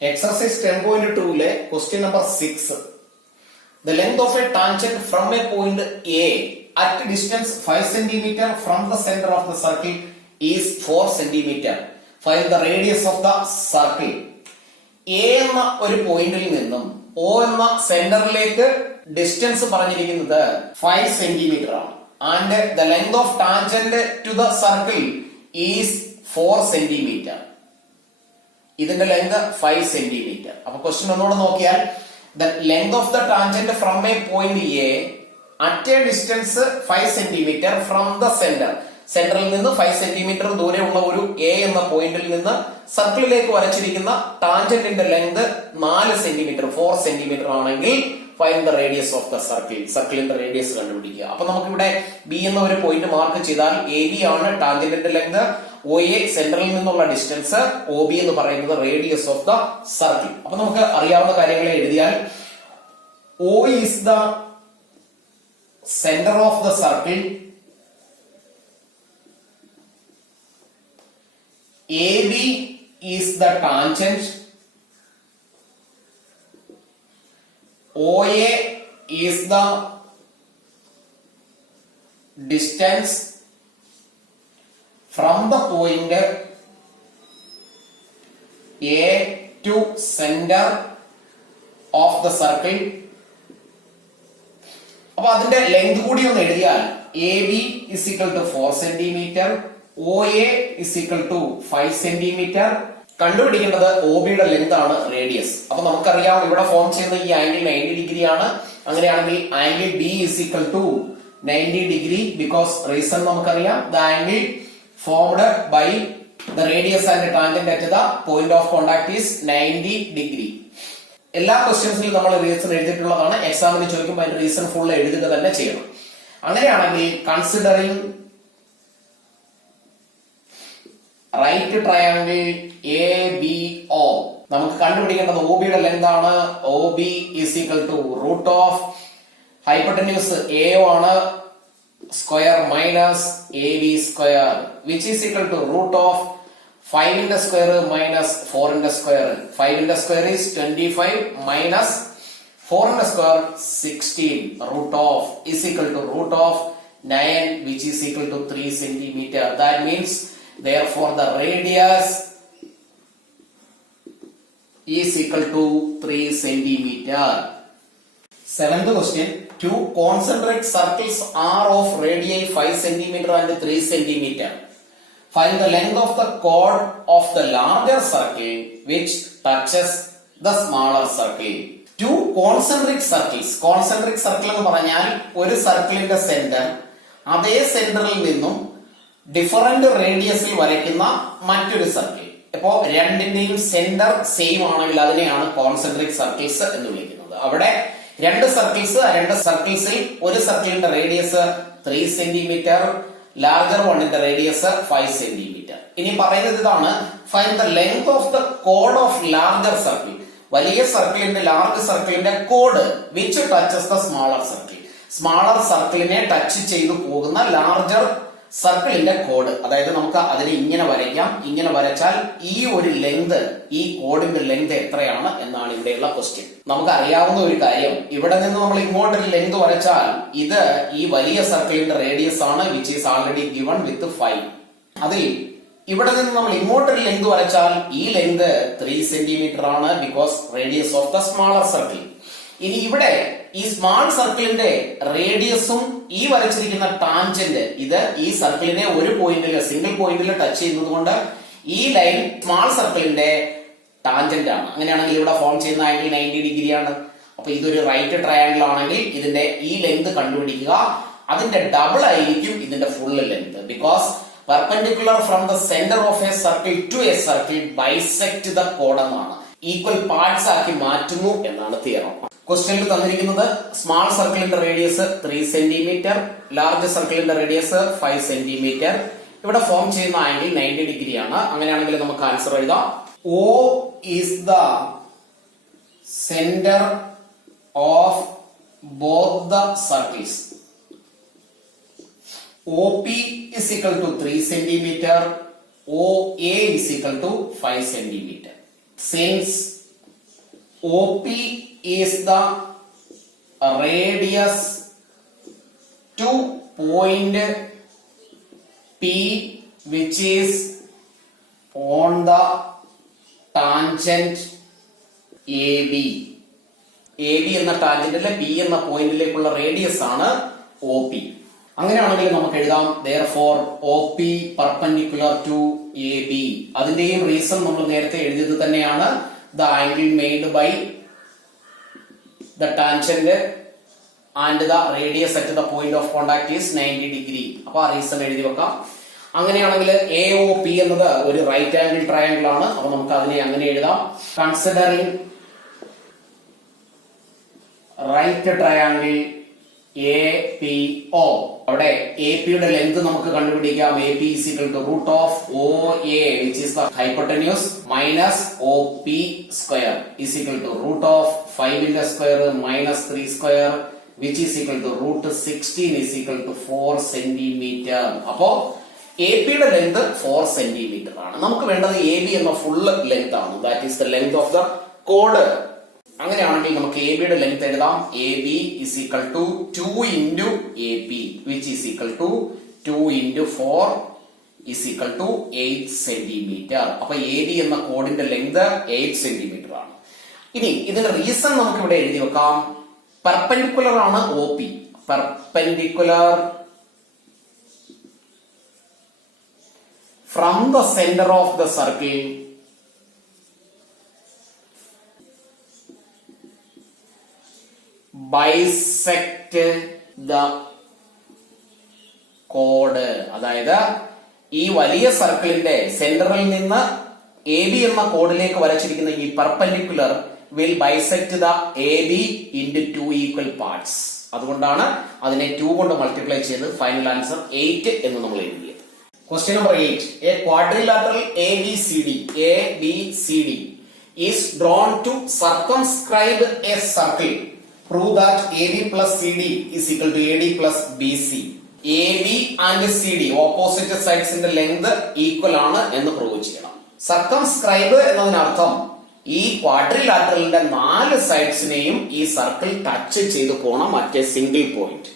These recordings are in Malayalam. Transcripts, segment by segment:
Exercise 10.2 le question number 6. The length of a tangent from a point A at a distance 5 cm from the center of the circle is 4 cm. Find the radius of the circle. A എന്ന ഒരു പോയിന്റിൽ നിന്നും O എന്ന സെന്ററിലേക്ക് ഡിസ്റ്റൻസ് പറഞ്ഞിരിക്കുന്നത് 5 സെന്റിമീറ്റർ ആണ്. And the length of tangent to the circle is 4 centimetre. ഇതിന്റെ ലെങ്ത് 5 സെന്റിമീറ്റർ. അപ്പൊ ക്വസ്റ്റ്യൻ ഒന്നുകൂടെ നോക്കിയാൽ the length of the tangent from a point A at a distance 5 cm from the center. സെന്ററിൽ നിന്ന് 5 സെന്റിമീറ്റർ ദൂരെയുള്ള ഒരു എ എന്ന പോയിന്റിൽ നിന്ന് സർക്കിളിലേക്ക് വരച്ചിരിക്കുന്ന ടാൻജന്റിന്റെ ലെങ്ത് 4 സെന്റിമീറ്റർ 4 സെന്റിമീറ്റർ ആണെങ്കിൽ find the radius of the circle. സർക്കിളിന്റെ റേഡിയസ് കണ്ടുപിടിക്കുക. അപ്പൊ നമുക്ക് ഇവിടെ ബി എന്ന ഒരു പോയിന്റ് മാർക്ക് ചെയ്താൽ എ ബി ആണ് ടാൻജന്റിന്റെ ലെങ്ത്, ഒ എ സെന്ററിൽ നിന്നുള്ള ഡിസ്റ്റൻസ്, ഒ ബി എന്ന് പറയുന്നത് റേഡിയസ് ഓഫ് ദ സർക്കിൾ. അപ്പൊ നമുക്ക് അറിയാവുന്ന കാര്യങ്ങളെ എഴുതിയാൽ O is the center of the circle, AB is the tangent, OA is the distance from the point A to center of the circle. അപ്പൊ അതിന്റെ ലെങ്ത് കൂടി ഒന്ന് എഴുതിയാൽ A B is equal to 4 centimetre, O A is equal to 5 centimetre. കണ്ടുപിടിക്കേണ്ടത് ഒ ബിയുടെ ലെങ്ത് ആണ് റേഡിയസ്. അപ്പൊ നമുക്കറിയാം ഇവിടെ ഫോം ചെയ്യുന്ന ഈ ആംഗിൾ 90 ഡിഗ്രി ആണ്. അങ്ങനെയാണെങ്കിൽ angle B is equal to 90 degree. Because reason നമുക്കറിയാം, the angle formed by the radius and tangent at the point of contact is 90 degree. എല്ലാ ക്വസ്റ്റ്യൻസിലും നമ്മൾ റീസൺ എഴുതിയിട്ടുള്ളതാണ്. എക്സാമിന് ചോദിക്കുമ്പോൾ അതിന്റെ റീസൺ ഫുൾ എഴുതുക തന്നെ ചെയ്യണം. അങ്ങനെയാണെങ്കിൽ considering right triangle A B O, നമുക്ക് കണ്ടുപിടിക്കേണ്ടത് ഒ ബിയുടെ ലെങ്ത് ആണ്. O B is equal to root of hypotenuse A O ആണ്, square minus A B square, which is equal to root of 5 into square minus 4 into square. 5 into square is 25 minus 4 into square 16. Root of is equal to root of 9, which is equal to 3 centimeter. That means therefore the radius is equal to 3 centimeter. Seventh question. Two concentric circles are of radii 5 centimeter and 3 centimeter. Find the length of the chord of the larger circle which touches the smaller circle. Two concentric circles. Concentric circle എന്ന് പറഞ്ഞാൽ ഒരു സർക്കിളിന്റെ സെന്റർ അതേ സെന്ററിൽ നിന്നും ഡിഫറന്റ് റേഡിയസിൽ വരയ്ക്കുന്ന മറ്റൊരു സർക്കിൾ. ഇപ്പോ രണ്ടിന്റെയും സെന്റർ സെയിം ആണെങ്കിൽ അതിനെയാണ് കോൺസെൻട്രിക് സർക്കിൾസ് എന്ന് വിളിക്കുന്നത്. അവിടെ രണ്ട് സർക്കിൾസിൽ ഒരു സർക്കിളിന്റെ റേഡിയസ് 3 സെന്റിമീറ്റർ, ലാർജർ വണ്ണിന്റെ റേഡിയസ് 5 സെന്റിമീറ്റർ. ഇനി പറയുന്നത് ഇതാണ്, find the length of the കോഡ് ഓഫ് ലാർജർ സർക്കിൾ. വലിയ സർക്കിളിന്റെ ലാർജ് സർക്കിളിന്റെ കോഡ് which touches the smaller circle. Smaller സർക്കിളിനെ ടച്ച് ചെയ്തു പോകുന്ന ലാർജർ സർക്കിളിന്റെ കോഡ്. അതായത് നമുക്ക് അതിനെ ഇങ്ങനെ വരയ്ക്കാം. ഇങ്ങനെ വരച്ചാൽ ഈ ഒരു ലെങ്ത്, ഈ കോഡിന്റെ ലെങ്ത് എത്രയാണ് എന്നാണ് ഇവിടെയുള്ള ക്വസ്റ്റ്യൻ. നമുക്ക് അറിയാവുന്ന ഒരു കാര്യം, ഇവിടെ നിന്ന് നമ്മൾ ഇങ്ങോട്ടൊരു ലെങ്ത് വരച്ചാൽ ഇത് ഈ വലിയ സർക്കിളിന്റെ റേഡിയസ് ആണ്, വിച്ച് ഈസ് ആൾറെഡി ഗിവൺ വിത്ത് 5. അതിൽ ഇവിടെ നിന്ന് നമ്മൾ ഇങ്ങോട്ടൊരു ലെങ്ത് വരച്ചാൽ ഈ ലെങ്ത് 3 സെന്റിമീറ്റർ ആണ്, because radius of the smaller circle. ഇനി ഇവിടെ ഈ സ്മാൾ സർക്കിളിന്റെ റേഡിയസും ഈ വരച്ചിരിക്കുന്ന ടാൻജന്റ്, ഇത് ഈ സർക്കിളിനെ ഒരു പോയിന്റില് സിംഗിൾ പോയിന്റിൽ ടച്ച് ചെയ്യുന്നത് കൊണ്ട് ഈ ലൈൻ സ്മാൾ സർക്കിളിന്റെ ടാൻജന്റ് ആണ്. അങ്ങനെയാണെങ്കിൽ ഇവിടെ ഫോം ചെയ്യുന്ന ആംഗിൾ 90 ഡിഗ്രി ആണ്. അപ്പൊ ഇതൊരു റൈറ്റ് ട്രയാങ്കിൾ ആണെങ്കിൽ ഇതിന്റെ ഈ ലെങ്ത് കണ്ടുപിടിക്കുക. അതിന്റെ ഡബിൾ ആയിരിക്കും ഇതിന്റെ full length. Because perpendicular from the centre of a circle to a circle bisect the കോഡ് എന്നാണ്. ഈക്വൽ പാർട്സ് ആക്കി മാറ്റുന്നു എന്നാണ് തിയറം. ക്വസ്റ്റ്യനിൽ തന്നിരിക്കുന്നത് സ്മാൾ സർക്കിളിന്റെ റേഡിയസ് 3 സെന്റിമീറ്റർ, ലാർജ് സർക്കിളിന്റെ റേഡിയസ് 5 സെന്റിമീറ്റർ. ഇവിടെ ഫോം ചെയ്യുന്ന ആംഗിൾ 90 ഡിഗ്രി ആണ്. അങ്ങനെയാണെങ്കിൽ നമുക്ക് ആൻസർ എഴുതാം. O is the center of both the circles. OP is equal to 3 centimeter, OA is equal to 5 centimeter. Since OP is the radius to point P which is on the tangent AB. AB എന്ന ടാൻജന്റിലെ P എന്ന പോയിന്റിലേക്കുള്ള റേഡിയസ് ആണ് OP. അങ്ങനെയാണെങ്കിൽ നമുക്ക് എഴുതാം therefore OP perpendicular to AB. അതിന്റെയും റീസൺ നമ്മൾ നേരത്തെ എഴുതിയത് തന്നെയാണ്. The angle made by the tangent and the radius at the point of contact is 90 degree. അപ്പൊ ആ റീസൺ എഴുതി വെക്കാം. അങ്ങനെയാണെങ്കിൽ AOP എന്നത് ഒരു റൈറ്റ് ആംഗിൾ ട്രയാംഗിൾ ആണ്. അപ്പൊ നമുക്ക് അതിനെ അങ്ങനെ എഴുതാം. Considering right triangle APO. അവിടെ AP യുടെ ലെങ്ത് നമുക്ക് കണ്ടുപിടിക്കാം. AP is equal to root of OA which is the hypotenuse minus OP square is equal to root of 5 into square minus 3 square which is equal to root 16 is equal to 4 centimeter. അപ്പോ AP യുടെ ലെങ്ത് 4 centimeter ആണ്. നമുക്ക് വേണ്ടത് AB എന്ന ഫുൾ ലെങ്ത് ആണ്. That is the length of the chord. അങ്ങനെയാണെങ്കിൽ നമുക്ക് AB യുടെ ലെങ്ത് എഴുതാം. AB is equal to 2 into AP which is equal to 2 into 4 is equal to 8 centimeter. അപ്പൊ AB എന്ന കോഡിന്റെ ലെങ്ത് 8 centimeter ആണ്. ഇനി ഇതിന്റെ റീസൺ നമുക്ക് ഇവിടെ എഴുതി വെക്കാം. പെർപെൻഡിക്കുലർ ആണ് OP. Perpendicular from the center of the circle bisect the chord. അതായത് ഈ വലിയ സർക്കിളിന്റെ സെന്ററിൽ നിന്ന് AB എന്ന കോഡിലേക്ക് വരച്ചിരിക്കുന്ന ഈ perpendicular will bisect the AB into 2 equal parts. അതുകൊണ്ടാണ് അതിനെ 2 കൊണ്ട് മൾട്ടിപ്ലൈ ചെയ്ത് ഫൈനൽ ആൻസർ 8 എന്ന് നമ്മൾ എഴുതിയത്. Question number 8. A quadrilateral ABCD is drawn to circumscribe a circle. Prove that AB plus CD is equal to AD plus BC. AB and CD opposite sides in the length equal ആണ് എന്ന് പ്രൂവ് ചെയ്യണം. സർക്കംസ്ക്രൈബ് എന്നതിനർത്ഥം ഈ ക്വാഡ്രിലാറ്ററലിന്റെ 4 സൈഡ്സിനെയും ഈ സർക്കിൾ ടച്ച് ചെയ്ത് പോകണം മറ്റേ സിംഗിൾ പോയിന്റ്.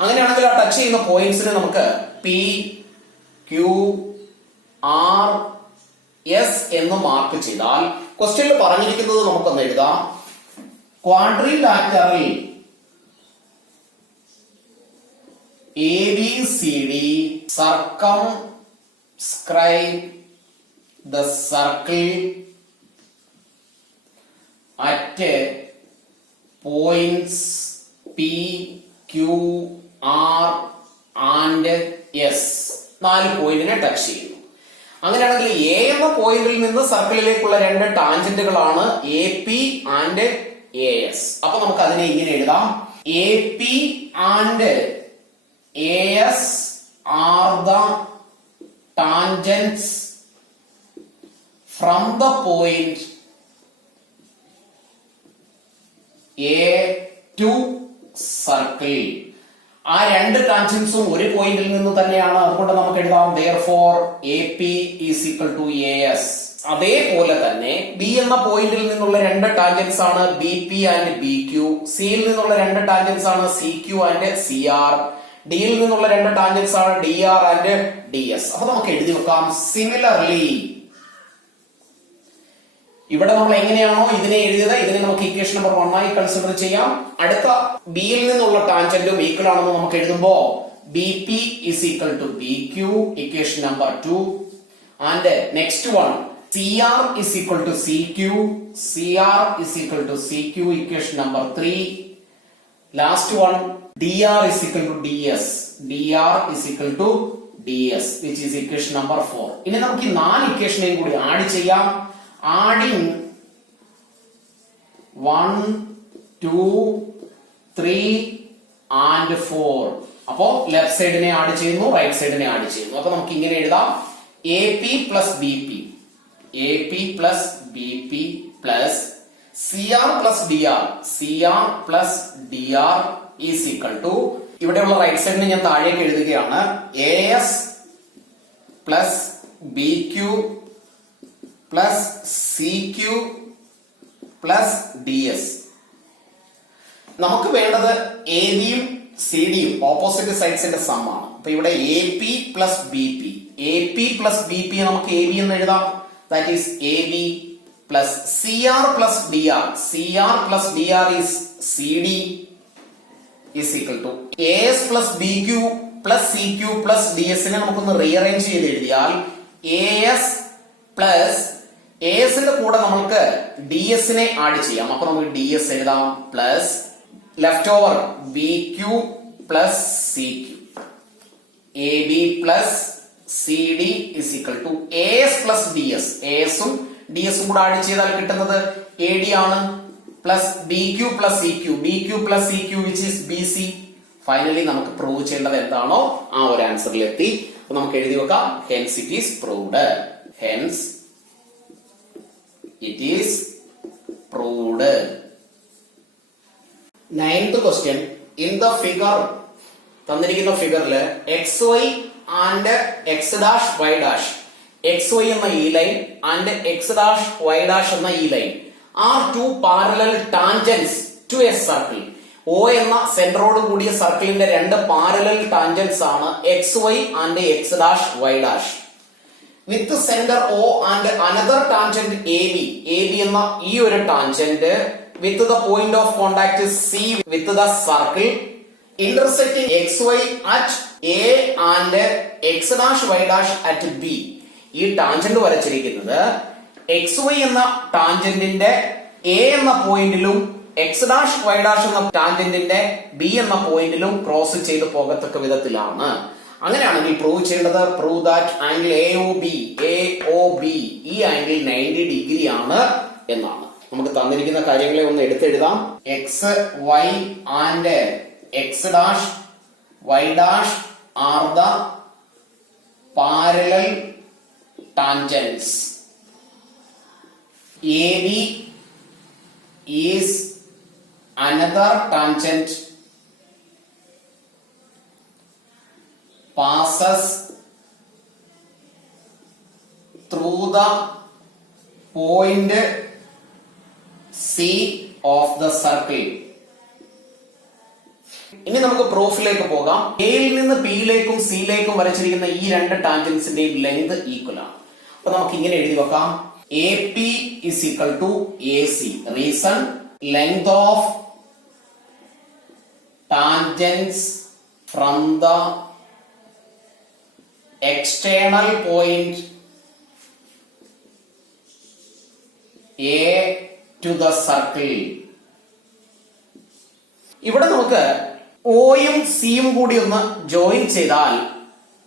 അങ്ങനെയാണെങ്കിൽ ആ ടച്ച് ചെയ്യുന്ന പോയിന്റ്സിനെ നമുക്ക് P Q R S എന്ന് മാർക്ക് ചെയ്താൽ ക്വസ്റ്റ്യനിൽ പറഞ്ഞിരിക്കുന്നത് നമുക്കൊന്ന് എഴുതാം. Quadrilateral ABCD circumscribe the circle at points P, Q, R and S. 4 പോയിന്റിനെ ടച്ച് ചെയ്യുന്നു. അങ്ങനെയാണെങ്കിൽ A എന്ന പോയിന്റിൽ നിന്ന് സർക്കിളിലേക്കുള്ള 2 ടാൻജന്റുകളാണ് AP ആൻഡ് AS. അപ്പൊ നമുക്ക് അതിനെ ഇങ്ങനെ എഴുതാം. AP and AS are the tangents from the point A to circle. ആ 2 ടാൻജൻസും ഒരു പോയിന്റിൽ നിന്ന് തന്നെയാണ്. അതുകൊണ്ട് നമുക്ക് എഴുതാം therefore AP is equal to AS. അതേപോലെ തന്നെ B എന്ന പോയിന്റിൽ നിന്നുള്ള 2 ടാൻജൻസ് ആണ് BP ആൻഡ് BQ. C യിൽ നിന്നുള്ള 2 ടാൻജൻസ് ആണ് CQ ആൻഡ് CR. D യിൽ നിന്നുള്ള 2 ടാൻജൻസ് ആണ് DR ആൻഡ് DS. അപ്പൊ നമുക്ക് എഴുതി വെക്കാം. സിമിലർലി ഇവിടെ നമ്മൾ എങ്ങനെയാണോ ഇതിനെ എഴുതിയത് ഇതിനെ നമുക്ക് ഇക്വേഷൻ നമ്പർ 1 ആയി കൺസിഡർ ചെയ്യാം. അടുത്ത B യിൽ നിന്നുള്ള ടാൻജന്റും ഈക്വൽ ആണെന്ന് നമുക്ക് എഴുതുമ്പോ BP is equal to BQ equation number 2 and next one CR is equal to CQ, CR is equal to CQ equation number 3. Last one DR is equal to DS, DR is equal to DS which is equation number 4. ഇനി നമുക്ക് ഈ 4 ഇക്വേഷനെയും കൂടി ആഡ് ചെയ്യാം. Adding 1, 2, 3 and 4. അപ്പോ ലെഫ്റ്റ് സൈഡിനെ ആഡ് ചെയ്യുന്നു, റൈറ്റ് സൈഡിനെ ആഡ് ചെയ്യുന്നു. അപ്പൊ നമുക്ക് ഇങ്ങനെ എഴുതാം AP plus BP, AP plus BP plus CR plus DR, CR plus DR is equal to ഇവിടെയുള്ള റൈറ്റ് സൈഡിനെ ഞാൻ താഴേക്ക് എഴുതുകയാണ്. AS plus BQ plus CQ plus D S. നമുക്ക് വേണ്ടത് എ ബിയും സി ഡിയും ഓപ്പോസിറ്റ് സൈഡ്സിന്റെ സം ആണ്. അപ്പൊ ഇവിടെ A P plus B P, A P plus B P നമുക്ക് എ ബി എന്ന് എഴുതാം. That is A B plus C R plus D R, C R plus D R is C D is equal to A S plus B Q plus C Q plus D എസിനെ നമുക്കൊന്ന് റീഅറേഞ്ച് ചെയ്ത് എഴുതിയാൽ എ എസ് പ്ലസ് എ എസിന്റെ കൂടെ നമുക്ക് ഡി എസിനെ ആഡ് ചെയ്യാം. അപ്പൊ നമുക്ക് ഡി എസ് എഴുതാം plus left over B Q plus C Q, A B plus C D is equal to A S plus D S. A എസും ഡി എസും കൂടെ ആഡ് ചെയ്താൽ കിട്ടുന്നത് എ ഡി ആണ്, plus B Q plus C Q, B Q plus C Q which is B C. Finally നമുക്ക് പ്രൂവ് ചെയ്യേണ്ടത് എന്താണോ ആ ഒരു ആൻസറിൽ എത്തി. അപ്പൊ നമുക്ക് എഴുതി വെക്കാം hence it is proved, hence it is proved. Ninth question, in the figure, തന്നിരിക്കുന്ന ഫിഗറില് X Y and X dash Y dash, X Y എന്ന ഈ line and X dash Y dash എന്ന ഈ line are two parallel tangents to a circle. O എന്ന സെന്ററോട് കൂടിയ സർക്കിളിന്റെ രണ്ട് പാരലൽ ടാൻജൻസ് ആണ് X Y and X dash Y dash. With centre O and another tangent A B, A B എന്ന ഈ ഒരു tangent with the point of contact C with the circle intersecting xy at A and x dash y dash at B. ഈ ടാൻജന്റ് വരച്ചിരിക്കുന്നത് xy എന്ന ടാൻജന്റിന്റെ A എന്ന പോയിന്റിലും x ഡാഷ് y ഡാഷ് എന്ന ടാൻജന്റിന്റെ B എന്ന പോയിന്റിലും ക്രോസ് ചെയ്ത് പോകത്തക്ക വിധത്തിലാണ്. അങ്ങനെയാണെങ്കിൽ പ്രൂവ് ചെയ്യേണ്ടത് പ്രൂവ് ദാറ്റ് ആംഗിൾ AOB ഈ ആംഗിൾ 90 ഡിഗ്രി ആണ് എന്നാണ്. നമുക്ക് തന്നിരിക്കുന്ന കാര്യങ്ങളെ ഒന്ന് എടുത്തെഴുതാം. X Y and X dash Y dash are the parallel tangents. A B is another tangent passes through the point C of the circle. ഇനി നമുക്ക് പ്രൂഫിലേക്ക് പോകാം. എയിൽ നിന്ന് പിയിലേക്കും സിയിലേക്കും വരച്ചിരിക്കുന്ന ഈ രണ്ട് ടാൻജൻസിന്റെയും ലെങ്ത് ഈക്വൽ ആണ്. അപ്പൊ നമുക്ക് ഇങ്ങനെ എഴുതി വെക്കാം, A P is equal to A C. Reason, length of tangents from the external point A to the circle. ഇവിടെ നമുക്ക് ഓയും സിയും കൂടി ഒന്ന് ജോയിൻ ചെയ്താൽ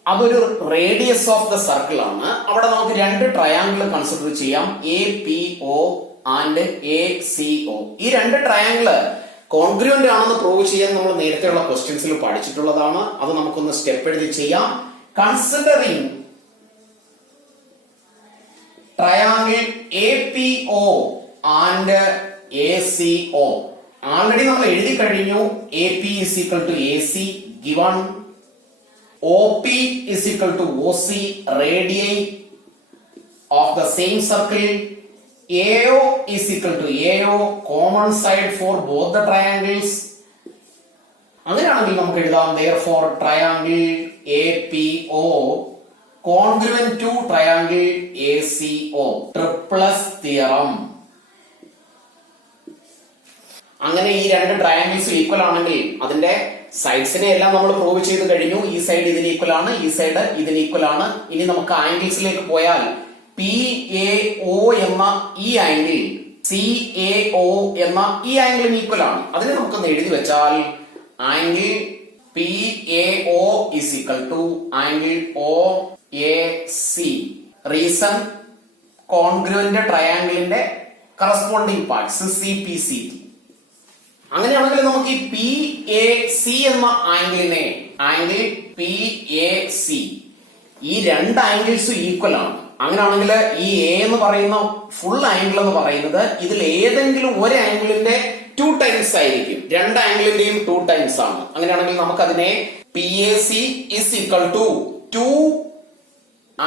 അതൊരു റേഡിയസ് ഓഫ് ദ സർക്കിൾ ആണ്. അവിടെ നമുക്ക് രണ്ട് ട്രയാങ്കിൾ കൺസിഡർ ചെയ്യാം, A P O and A C O. ഈ രണ്ട് ട്രയാങ്കിള് കോൺഗ്രുവന്റ് ആണെന്ന് പ്രൂവ് ചെയ്യാൻ നമ്മൾ നേരത്തെയുള്ള ക്വസ്റ്റ്യൻസിൽ പഠിച്ചിട്ടുള്ളതാണ്. അത് നമുക്കൊന്ന് സ്റ്റെപ്പ് എഴുതി ചെയ്യാം. Considering triangle APO and ACO. Already നമ്മൾ എഴുതി കഴിഞ്ഞു. AP is equal to AC given, OP is equal to OC, radii of the same circle. AO is equal to AO, common side for both the triangles. അങ്ങനെയാണെങ്കിൽ നമുക്ക് എഴുതാം therefore triangle APO congruent to triangle ACO. Triplus theorem. അങ്ങനെ ഈ രണ്ട് ട്രയാങ്കിൾസ് ഈക്വൽ ആണെങ്കിൽ അതിന്റെ സൈഡ്സിനെ എല്ലാം നമ്മൾ പ്രൂവ് ചെയ്ത് കഴിഞ്ഞു. ഈ സൈഡ് ഇതിന് ഈക്വൽ ആണ്, ഈ സൈഡ് ഇതിന് ഈക്വൽ ആണ്. ഇനി നമുക്ക് ആംഗിൾസിലേക്ക് പോയാൽ PAO എന്ന ഈ ആംഗിൾ CAO എന്ന ഈ ആംഗിളിന് ഈക്വൽ ആണ്. അതിനെ നമുക്കൊന്ന് എഴുതി വെച്ചാൽ angle PAO is equal to angle OAC. Reason, congruent triangle corresponding parts CPCT. അങ്ങനെയാണെങ്കിൽ നമുക്ക് ഈ PAC എന്ന ആംഗിളിനെ, ആംഗിൾ PAC, ഈ രണ്ട് ആംഗിൾസും ഈക്വൽ ആണ്. അങ്ങനെയാണെങ്കിൽ ഈ എ എന്ന് പറയുന്ന ഫുൾ ആംഗിൾ എന്ന് പറയുന്നത് ഇതിൽ ഏതെങ്കിലും ഒരു ആംഗിളിന്റെ 2 ടൈംസ് ആയിരിക്കും. രണ്ട് ആംഗിളിന്റെയും 2 ടൈംസ് ആണ്. അങ്ങനെയാണെങ്കിൽ നമുക്ക് അതിനെ PAC is equal to 2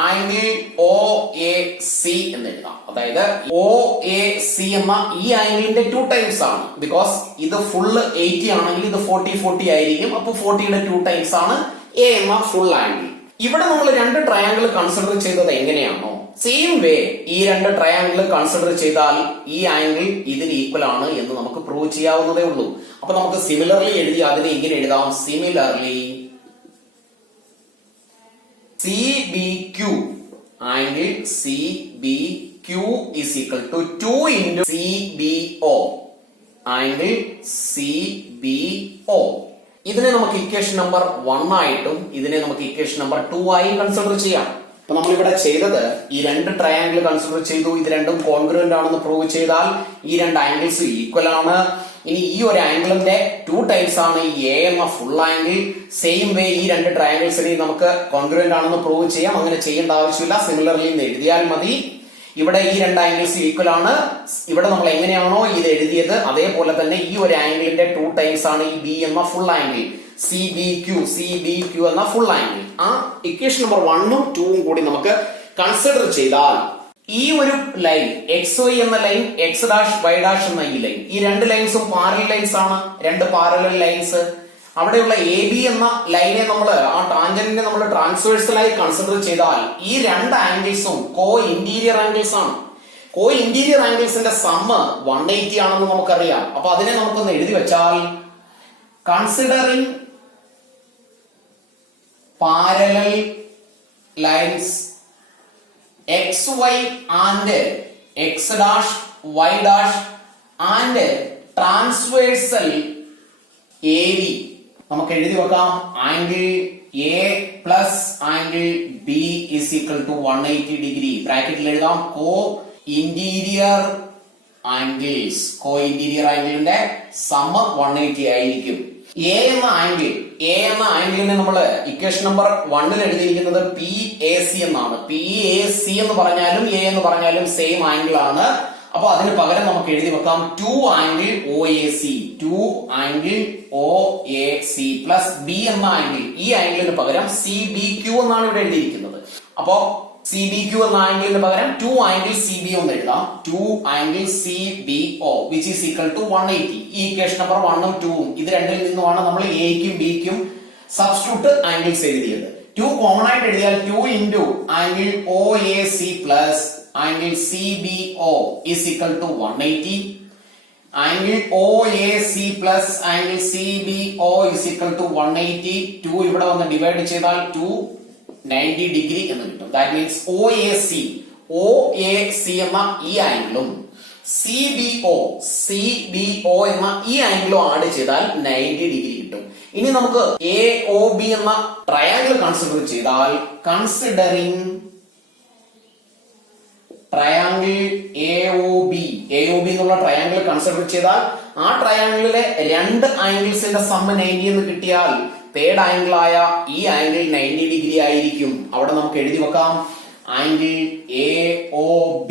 angle O A C എന്ന് എഴുതാം. അതായത് ഒ എ സി എന്ന ഈ ആംഗിളിന്റെ 2 ടൈംസ് ആണ്. ബിക്കോസ് ഇത് ഫുള്ള് 80 ആണെങ്കിൽ ഇത് 40 ആയിരിക്കും. അപ്പൊ 40യുടെ 2 ടൈംസ് ആണ് എ എന്ന ഫുൾ ആംഗിൾ. ഇവിടെ നമ്മൾ 2 ട്രയാങ്കിൾ കൺസിഡർ ചെയ്തത് എങ്ങനെയാണോ സെയിം വേ ഈ 2 ട്രയാങ്കിൾ കൺസിഡർ ചെയ്താൽ ഈ ആംഗിൾ ഇതിന് ഈക്വൽ ആണ് എന്ന് നമുക്ക് പ്രൂവ് ചെയ്യാവുന്നതേ ഉള്ളൂ. അപ്പൊ നമുക്ക് സിമിലർലി എഴുതി അതിനെ ഇങ്ങനെ എഴുതാം. Similarly CBQ angle CBQ is equal to 2 into CBO angle CBO. ഇതിനെ നമുക്ക് ഇക്വേഷൻ നമ്പർ 1 ആയിട്ടും ഇതിനെ നമുക്ക് ഇക്വേഷൻ നമ്പർ 2 ആയി കൺസിഡർ ചെയ്യാം. അപ്പൊ നമ്മളിവിടെ ചെയ്തത് ഈ 2 ട്രയാങ്കിൾ കൺസിഡർ ചെയ്തു. ഇത് രണ്ടും കോൺഗ്രുവന്റ് ആണെന്ന് പ്രൂവ് ചെയ്താൽ ഈ 2 ആംഗിൾസ് ഈക്വൽ ആണ്. ഇനി ഈ ഒരു ആംഗിളിന്റെ 2 ടൈംസ് ആണ് ഈ എ എന്ന ഫുൾ ആംഗിൾ. സെയിം വേ ഈ 2 ട്രയാങ്കിൾസിനെ നമുക്ക് കോൺഗ്രുവന്റ് ആണെന്ന് പ്രൂവ് ചെയ്യാം. അങ്ങനെ ചെയ്യേണ്ട ആവശ്യമില്ല, സിമിലർലി എന്ന് എഴുതിയാൽ മതി. ഇവിടെ ഈ 2 ആംഗിൾസ് ഈക്വൽ ആണ്. ഇവിടെ നമ്മൾ എങ്ങനെയാണോ ഇത് എഴുതിയത് അതേപോലെ തന്നെ ഈ ഒരു ആംഗിളിന്റെ 2 ടൈംസ് ആണ് ഈ ബി എന്ന ഫുൾ ആംഗിൾ. CBQ എന്ന ഫുൾ ആംഗിൾ. ആ ഇക്വേഷൻ നമ്പർ 1ഉം 2ഉം കൂടി നമുക്ക് കൺസിഡർ ചെയ്താൽ ഈ ഒരു ലൈൻ XY എന്ന ലൈൻ X' Y' എന്ന ഈ ലൈൻ, ഈ 2 ലൈൻസും പാരലൽ ലൈൻസ് ആണ്. 2 പാരലൽ ലൈൻസ്. അവിടെയുള്ള AB എന്ന ലൈനെ നമ്മൾ ആ ടാൻജന്റിനെ നമ്മൾ ട്രാൻസ്വേഴ്സലായി കൺസിഡർ ചെയ്താൽ ഈ 2 ആംഗിൾസും കോ ഇന്റീരിയർ ആംഗിൾസ് ആണ്. കോ ഇന്റീരിയർ ആംഗിൾസിന്റെ സമ്മ് 180 ആണെന്ന് നമുക്കറിയാം. അപ്പൊ അതിനെ നമുക്കൊന്ന് എഴുതി വെച്ചാൽ considering parallel lines XY and X', Y' and transversal AB നമുക്ക് എഴുതി വെക്കാം. Angle A plus angle B is equal to 180 degree. ബ്രാക്കറ്റിൽ എഴുതാം co interior angles. Co interior ആംഗിളിന്റെ സമ്മ 180 ആയിരിക്കും. എ എന്ന ആംഗിളിനെ നമ്മൾ ഇക്വേഷൻ നമ്പർ 1ൽ എഴുതിയിരിക്കുന്നത് PAC എന്നാണ്. PAC എന്ന് പറഞ്ഞാലും എ എന്ന് പറഞ്ഞാലും സെയിം ആംഗിൾ ആണ്. അപ്പൊ അതിന് പകരം നമുക്ക് എഴുതി വെക്കാം 2 angle OAC. 2 angle OAC plus B എന്ന ആംഗിൾ. ഈ ആംഗിളിന് പകരം CBQ എന്നാണ് ഇവിടെ എഴുതിയിരിക്കുന്നത്. അപ്പോ CBQ എന്ന ആംഗിളിന് പകരം 2 ആംഗിൾ CBO എന്ന് എഴുതാം. 2 angle CBO which is equal to 180. ഈ ഇക്വേഷൻ നമ്പർ 1ഉം 2ഉം ഇത് രണ്ടിൽ നിന്നുമാണ് നമ്മൾ എക്കും ബിക്കും സബ്സ്റ്റിറ്റ്യൂട്ട് ആംഗിൾസ് എഴുതിയത്. 2 കോമൺ ആയിട്ട് എഴുതിയാൽ 2 into angle OAC plus angle CBO is equal to 180. Angle OAC plus angle CBO is equal to 180. 2 ഇവിടെ വന്ന് ഡിവൈഡ് ചെയ്താൽ 290 ഡിഗ്രി എന്ന് കിട്ടും. ദാറ്റ് മീൻസ് OAC എന്ന ഈ ആംഗിളും CBO എന്ന ഈ ആംഗിളും ആഡ് ചെയ്താൽ 90 ഡിഗ്രി കിട്ടും. ഇനി നമുക്ക് AOB എന്ന ട്രയാംഗിൾ കൺസിഡർ ചെയ്താൽ കൺസിഡറിംഗ് ട്രയാംഗിൾ AOB എന്നുള്ള ട്രയാംഗിൾ കൺസിഡർ ചെയ്താൽ ആ ട്രയാംഗിളിലെ 2 ആംഗിൾസിന്റെ സമ്മ 90 എന്ന് കിട്ടിയാൽ തേർഡ് ആംഗിൾ ആയ ഈ ആംഗിൾ 90 ഡിഗ്രി ആയിരിക്കും. അവിടെ നമുക്ക് എഴുതി വെക്കാം angle AOB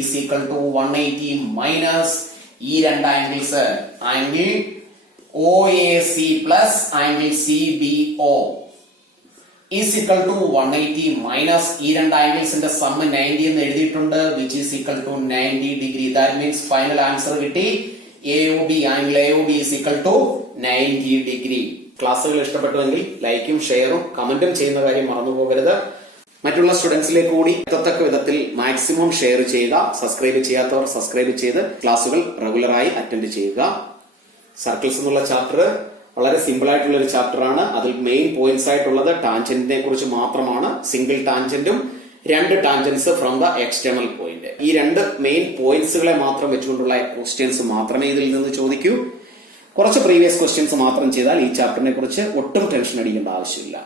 is equal to 180 minus ഈ 2 angles angle OAC plus angle CBO is equal to 180 minus ഈ 2 ആംഗിൾസിന്റെ സമ്മ് 90 എന്ന് എഴുതിയിട്ടുണ്ട് which is equal to 90 degree. That means final answer കിട്ടി angle AOB is equal to 90 degree. ക്ലാസ്സുകൾ ഇഷ്ടപ്പെട്ടുവെങ്കിൽ ലൈക്കും ഷെയറും കമന്റും ചെയ്യുന്ന കാര്യം മറന്നു പോകരുത്. മറ്റുള്ള സ്റ്റുഡൻസിലേക്ക് കൂടി എത്തത്തക്ക വിധത്തിൽ മാക്സിമം ഷെയർ ചെയ്യുക. സബ്സ്ക്രൈബ് ചെയ്യാത്തവർ സബ്സ്ക്രൈബ് ചെയ്ത് ക്ലാസ്സുകൾ റെഗുലറായി അറ്റൻഡ് ചെയ്യുക. സർക്കിൾസ് എന്നുള്ള ചാപ്റ്റർ വളരെ സിമ്പിൾ ആയിട്ടുള്ള ഒരു ചാപ്റ്റർ ആണ്. അതിൽ മെയിൻ പോയിന്റ്സ് ആയിട്ടുള്ളത് ടാൻജന്റിനെ കുറിച്ച് മാത്രമാണ്. സിംഗിൾ ടാൻജന്റും 2 tangents from the external point. ഈ 2 മെയിൻ പോയിന്റ്സുകളെ മാത്രം വെച്ചുകൊണ്ടുള്ള ക്വസ്റ്റ്യൻസ് മാത്രമേ ഇതിൽ നിന്ന് ചോദിക്കൂ. കുറച്ച് പ്രീവിയസ് ക്വസ്റ്റ്യൻസ് മാത്രം ചെയ്താൽ ഈ ചാപ്റ്ററിനെ കുറിച്ച് ഒട്ടും ടെൻഷൻ അടിക്കേണ്ട ആവശ്യമില്ല.